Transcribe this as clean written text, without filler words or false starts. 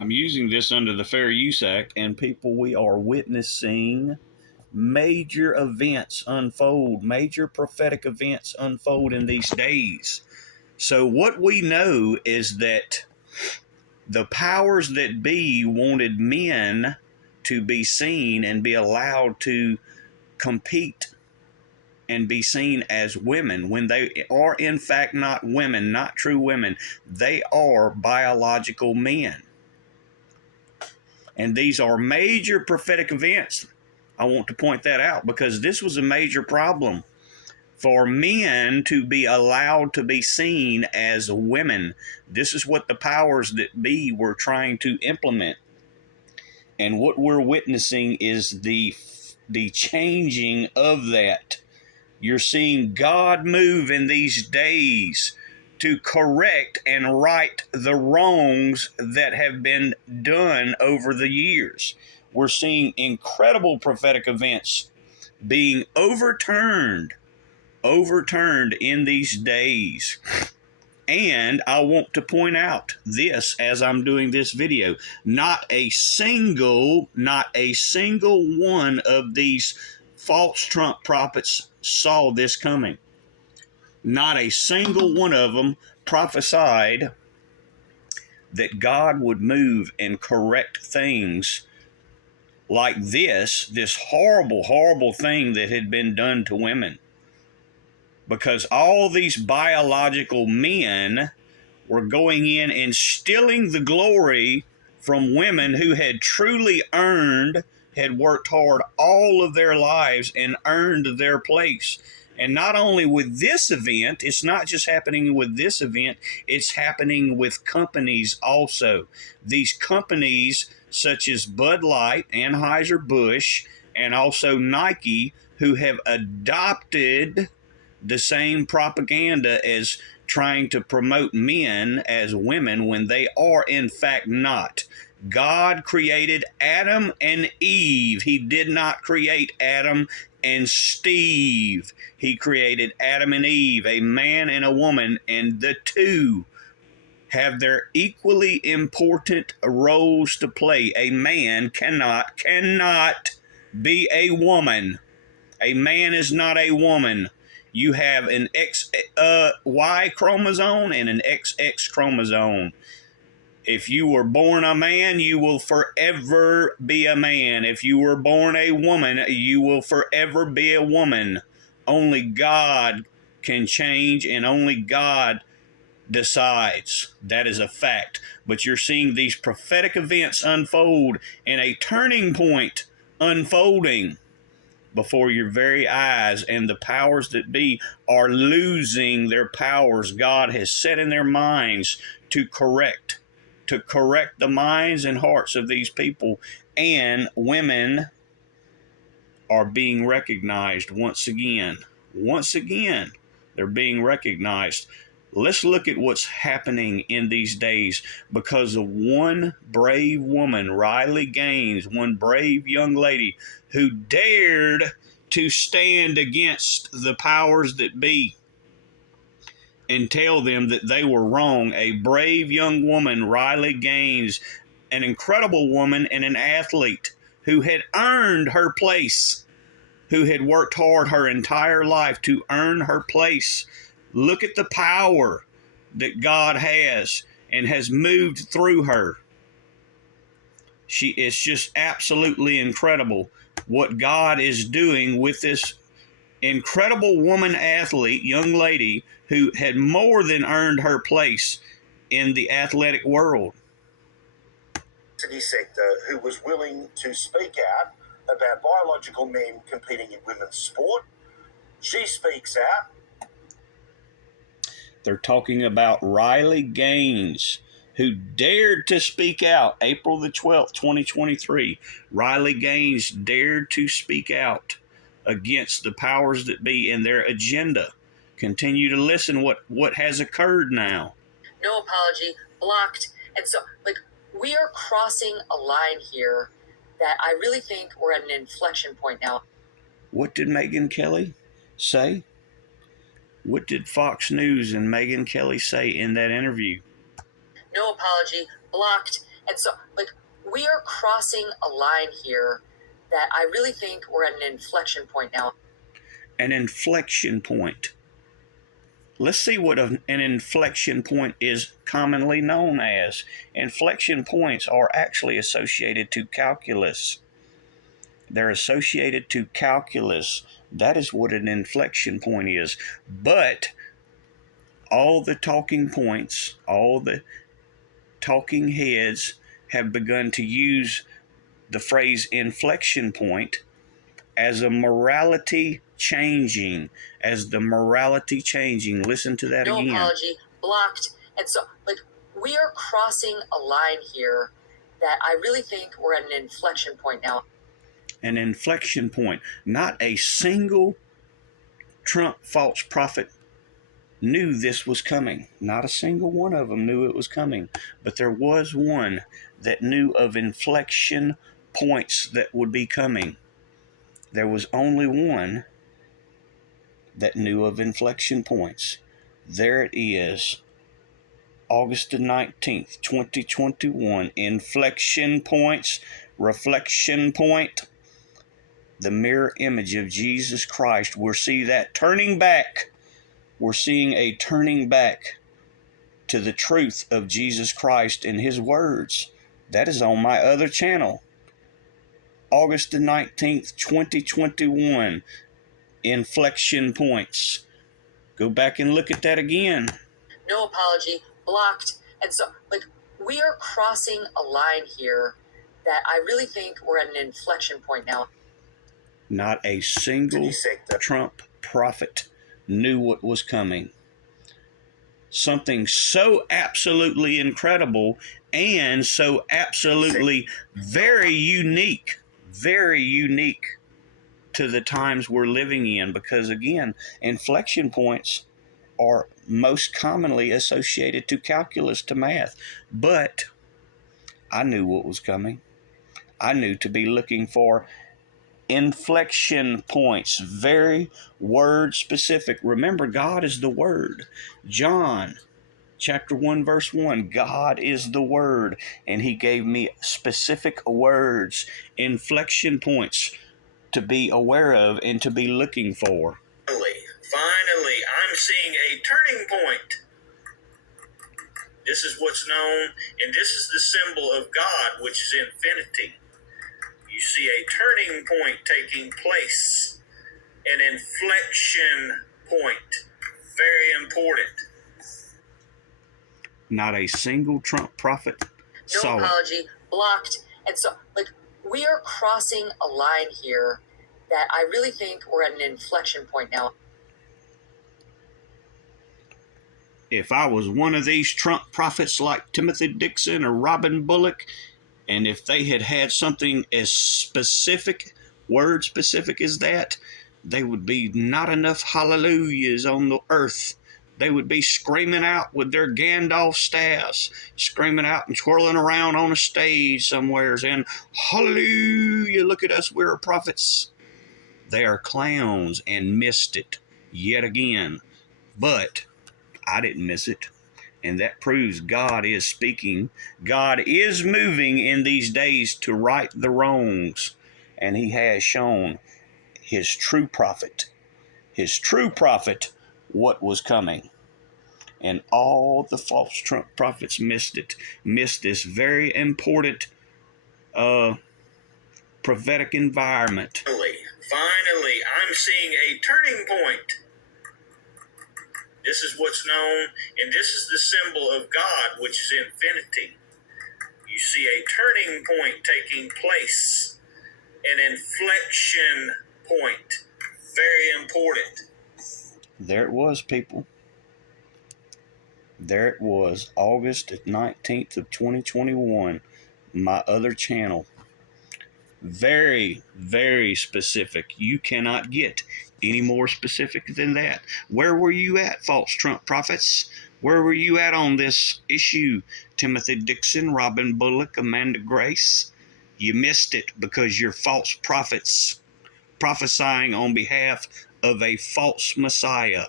I'm using this under the Fair Use Act, and people, we are witnessing major events unfold, major prophetic events unfold in these days. So, what we know is that the powers that be wanted men to be seen and be allowed to compete and be seen as women when they are in fact not women, not true women. They are biological men. And these are major prophetic events. I want to point that out because this was a major problem for men to be allowed to be seen as women. This is what the powers that be were trying to implement. And what we're witnessing is the changing of that. You're seeing God move in these days to correct and right the wrongs that have been done over the years. We're seeing incredible prophetic events being overturned in these days. And I want to point out this as I'm doing this video. Not a single one of these false Trump prophets saw this coming. Not a single one of them prophesied that God would move and correct things like this horrible, horrible thing that had been done to women. Because all these biological men were going in and stealing the glory from women who had truly earned, had worked hard all of their lives and earned their place. And not only with this event, it's not just happening with this event, it's happening with companies also. These companies such as Bud Light, Anheuser-Busch, and also Nike, who have adopted the same propaganda as trying to promote men as women when they are in fact not. God created Adam and Eve. He did not create Adam and Steve. He created Adam and Eve, a man and a woman, and the two have their equally important roles to play. A man cannot be a woman. A man is not a woman. You have an XY chromosome and an XX chromosome. If you were born a man, you will forever be a man. If you were born a woman, you will forever be a woman. Only God can change, and only God decides. That is a fact. But you're seeing these prophetic events unfold and a turning point unfolding before your very eyes, and the powers that be are losing their powers. God has set in their minds to correct the minds and hearts of these people, and women are being recognized once again. They're being recognized. Let's look at what's happening in these days because of one brave woman, Riley Gaines, one brave young lady who dared to stand against the powers that be and tell them that they were wrong. A brave young woman, Riley Gaines, an incredible woman and an athlete who had earned her place, who had worked hard her entire life to earn her place. Look at the power that God has and has moved through her. It's just absolutely incredible what God is doing with this incredible woman athlete, young lady, who had more than earned her place in the athletic world. Sector who was willing to speak out about biological men competing in women's sport. She speaks out. They're talking about Riley Gaines, who dared to speak out April the 12th, 2023. Riley Gaines dared to speak out against the powers that be and their agenda. Continue to listen what has occurred now. No apology, blocked. And so, we are crossing a line here that I really think we're at an inflection point now. What did Megyn Kelly say? What did Fox News and Megyn Kelly say in that interview? No apology, blocked. And so, like, we are crossing a line here that I really think we're at an inflection point now. An inflection point. Let's see what an inflection point is commonly known as. Inflection points are actually associated to calculus. They're associated to calculus. That is what an inflection point is. But all the talking points, all the talking heads have begun to use the phrase inflection point as a morality changing, as the morality changing. Listen to that No again. apology, blocked. And so, like, we are crossing a line here that I really think we're at an inflection point now. An inflection point. Not a single Trump false prophet knew this was coming. Not a single one of them knew it was coming. But there was one that knew of inflection points that would be coming. There was only one that knew of inflection points. There it is. August the 19th, 2021. Inflection points, reflection point. The mirror image of Jesus Christ. We'll see that turning back. We're seeing a turning back to the truth of Jesus Christ and his words. That is on my other channel. August the 19th, 2021. Inflection points. Go back and look at that again. No apology, blocked. And so, like, we are crossing a line here that I really think we're at an inflection point now. Not a single Trump prophet knew what was coming. Something so absolutely incredible and so absolutely very unique to the times we're living in, because again, inflection points are most commonly associated to calculus, to math. But I knew what was coming. I knew to be looking for inflection points, very word specific. Remember, God is the Word. John chapter 1 verse 1, God is the Word, and he gave me specific words, inflection points to be aware of and to be looking for. Finally, I'm seeing a turning point. This is what's known, and this is the symbol of God, which is infinity. You see a turning point taking place, an inflection point. Very important. Not a single Trump prophet saw it. No apology, blocked. And so, like, we are crossing a line here that I really think we're at an inflection point now. If I was one of these Trump prophets like Timothy Dixon or Robin Bullock, and if they had had something as specific, word specific as that, they would be not enough hallelujahs on the earth. They would be screaming out with their Gandalf staffs, screaming out and twirling around on a stage somewhere saying, hallelujah, look at us, we're prophets. They are clowns and missed it yet again. But I didn't miss it. And that proves God is speaking. God is moving in these days to right the wrongs. And he has shown his true prophet, what was coming. And all the false Trump prophets missed it. Missed this very important prophetic environment. Finally, I'm seeing a turning point. This is what's known, and this is the symbol of God, which is infinity. You see a turning point taking place, an inflection point. Very important. There it was, people. There it was, August 19th of 2021, my other channel. Very, very specific. You cannot get any more specific than that. Where were you at, false Trump prophets? Where were you at on this issue? Timothy Dixon, Robin Bullock, Amanda Grace? You missed it because you're false prophets prophesying on behalf of a false Messiah.